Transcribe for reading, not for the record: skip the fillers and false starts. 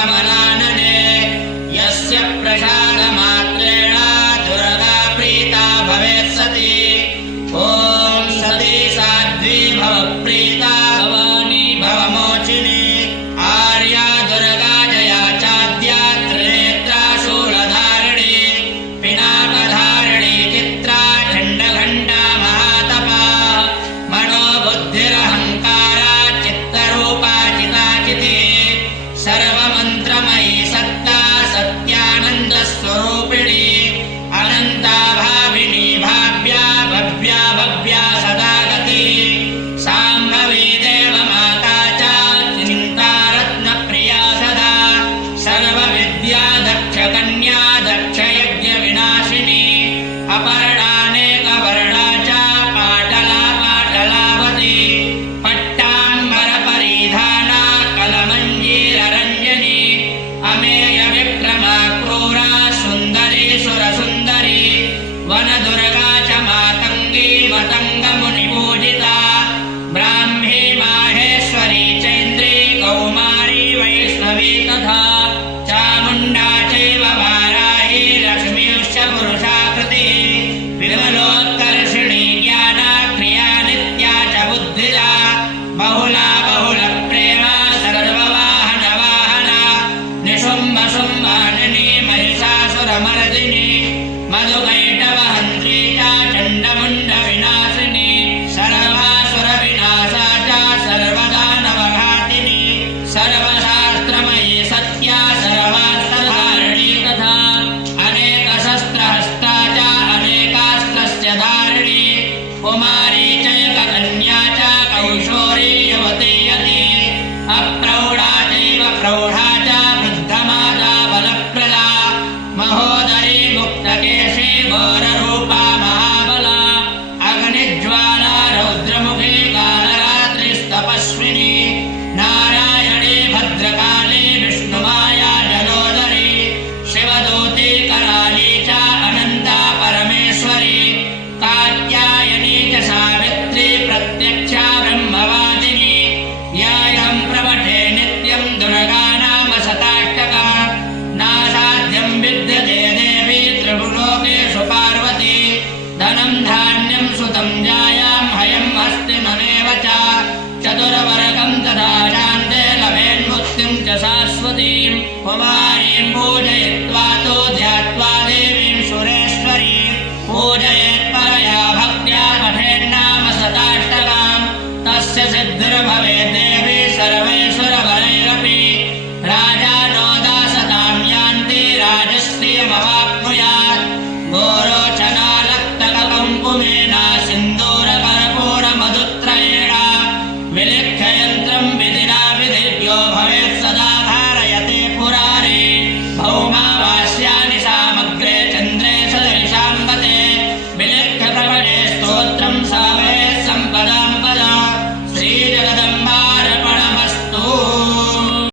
कमलानने यस्य प्रसादमात्रेण दुर्गा प्रीता भवेत् सती ॐ सती साध्वी भवप्रीता भवानी भवमोचिनी आर्या दुर्गा जया चाद्या त्रिनेत्रा शूलधारिणी पिनाकधारिणी चित्रा खण्डघण्टा महातपा मनोबुद्धिरहङ्कारा चित्तरूपा चिताचिती सर्वमन्त्रमयी सत्ता सत्यानन्दस्वरूपिणी अनन्ता भाविनी भाव्या भव्या भव्या सदा गति साम्भवी देवमाता च चिन्तारत्नप्रिया सदा सर्वविद्या दक्षकन्या दक्षयज्ञविनाशिनी अपर्णानेकवर्णा च पाटला पाटलावती पट्टाम्बरपरिधाना कलमञ्जीररञ्जनी अमेयविक्रमा क्रूरा सुन्दरी सुरसुन्दरी वनदुर्गा च मातङ्गी मतङ्गमुनिपूजिता ब्राह्मी माहेश्वरी चैन्द्री कौमारी वैष्णवी तथा चामुण्डा चैव वाराही लक्ष्मीश्च पुरुषाकृतिः विमलोत्कर्षिणी ज्ञाना क्रिया नित्या च बुद्धिदा बहुला बहुलप्रेमा सर्ववाहनवाहना निशुम्भशुम्भानिनी महिषासुरमर्दिनी मधुकैटवहन्त्री च चण्डमुण्डविनाशिनी सर्वासुरविनाशा च सर्वदानवघातिनी सर्वशास्त्रमयी सत्या सर्वास्त्रधारिणी तथा अनेकशस्त्रहस्ता च अनेकास्त्रस्य धारिणी कुमारी चैककन्या च कौशोरी युवती यति अप्रौढा चैव प्रौढा च वृद्धमाता बलप्रदा महोदरी मुक्तकेशी घोररूपा महाबला अग्निज्वाला रौद्रमुखी कालरात्रिस्तपस्विनी नारायणी भद्रकाली विष्णुमाया जलोदरी शिवदूती कराली च अनन्ता परमेश्वरी कात्यायनी च सावित्री प्रत्यक्षा ब्रह्मवादिनी यायं प्रवटे नित्यं दुर्गा नाम शताष्टका नासाध्यं विद्यते देवी त्रिभुवनेषु पार्वती धनं धान्यं सुतं जायां हयं हस्तिममेव च चतुर्वर्गं तथा शान्ते लभेन्मुक्तिं च शाश्वतीं